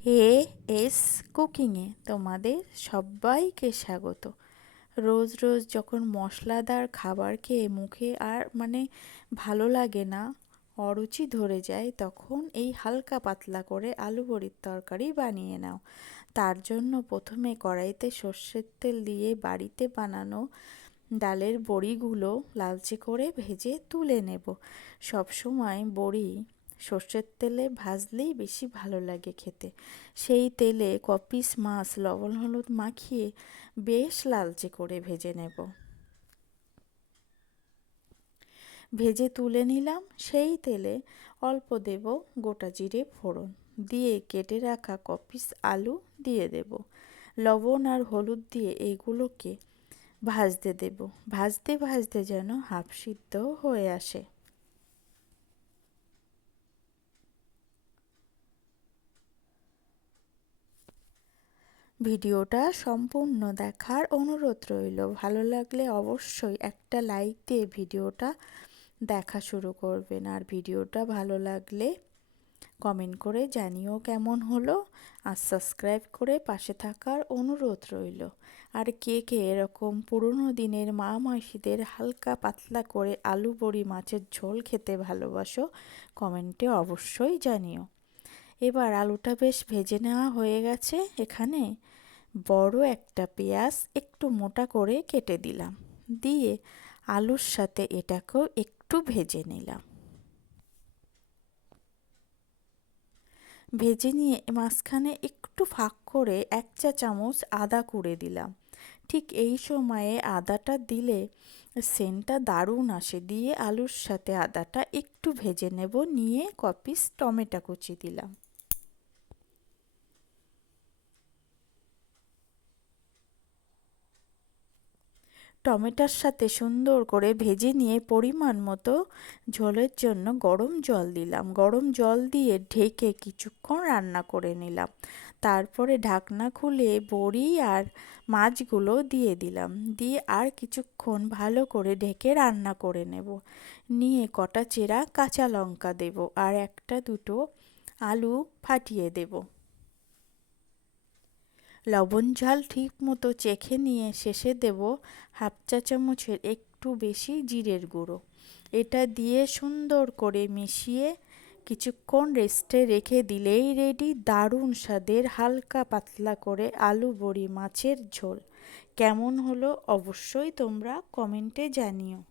A S কুকিংয়ে তোমাদের সবাইকে স্বাগত। রোজ রোজ যখন মশলাদার খাবার খেয়ে মুখে আর মানে ভালো লাগে না, অরুচি ধরে যায়, তখন এই হালকা পাতলা করে আলু বড়ির তরকারি বানিয়ে নাও। তার জন্য প্রথমে কড়াইতে সর্ষের তেল দিয়ে বাড়িতে বানানো ডালের বড়িগুলো লালচে করে ভেজে তুলে নেব। সবসময় বড়ি সর্ষের তেলে ভাজলেই বেশি ভালো লাগে খেতে। সেই তেলে কপিস মাছ, লবণ হলুদ মাখিয়ে বেশ লালচে করে ভেজে নেব। ভেজে তুলে নিলাম, সেই তেলে অল্প দেব গোটা জিরে ফোড়ন। দিয়ে কেটে রাখা কপিস আলু দিয়ে দেব। লবণ আর হলুদ দিয়ে এগুলোকে ভাজতে দেব। ভাজতে ভাজতে যেন হাফ সিদ্ধ হয়ে আসে। ভিডিওটা সম্পূর্ণ দেখার অনুরোধ রইল। ভালো লাগলে অবশ্যই একটা লাইক দিয়ে ভিডিওটা দেখা শুরু করবেন। আর ভিডিওটা ভালো লাগলে কমেন্ট করে জানিও কেমন হলো আর সাবস্ক্রাইব করে পাশে থাকার অনুরোধ রইল। আর কে কে এরকম পুরনো দিনের মা মাসিদের হালকা পাতলা করে আলু বড়ি মাছের ঝোল খেতে ভালোবাসো, কমেন্টে অবশ্যই জানিও। এবার আলুটা বেশ ভেজে নেওয়া হয়ে গেছে। এখানে বড় একটা পেঁয়াজ একটু মোটা করে কেটে দিলাম। দিয়ে আলুর সাথে এটাকেও একটু ভেজে নিলাম। ভেজে নিয়ে মাঝখানে একটু ফাঁক করে এক চা চামচ আদা কুড়ে দিলাম। ঠিক এই সময়ে আদাটা দিলে সেন্টটা দারুণ আসে। দিয়ে আলুর সাথে আদাটা একটু ভেজে নেব। নিয়ে কপিস টমেটো কুচি দিলাম। টমেটোর সাথে সুন্দর করে ভেজে নিয়ে পরিমাণ মতো ঝোলের জন্য গরম জল দিলাম। গরম জল দিয়ে ঢেকে কিছুক্ষণ রান্না করে নিলাম। তারপরে ঢাকনা খুলে বড়ি আর মাছগুলো দিয়ে দিলাম। দিয়ে আর কিছুক্ষণ ভালো করে ঢেকে রান্না করে নেব। নিয়ে কটা চেরা কাঁচা লঙ্কা দেব আর একটা দুটো আলু ফাটিয়ে দেবো। লবণ ঝাল ঠিক মতো চেখে নিয়ে শেষে দেব হাফ চা চামচের একটু বেশি জিরের গুঁড়ো। এটা দিয়ে সুন্দর করে মিশিয়ে কিছুক্ষণ রেস্টে রেখে দিলেই রেডি। দারুণ স্বাদের হালকা পাতলা করে আলু বড়ি মাছের ঝোল। কেমন হলো অবশ্যই তোমরা কমেন্টে জানিও।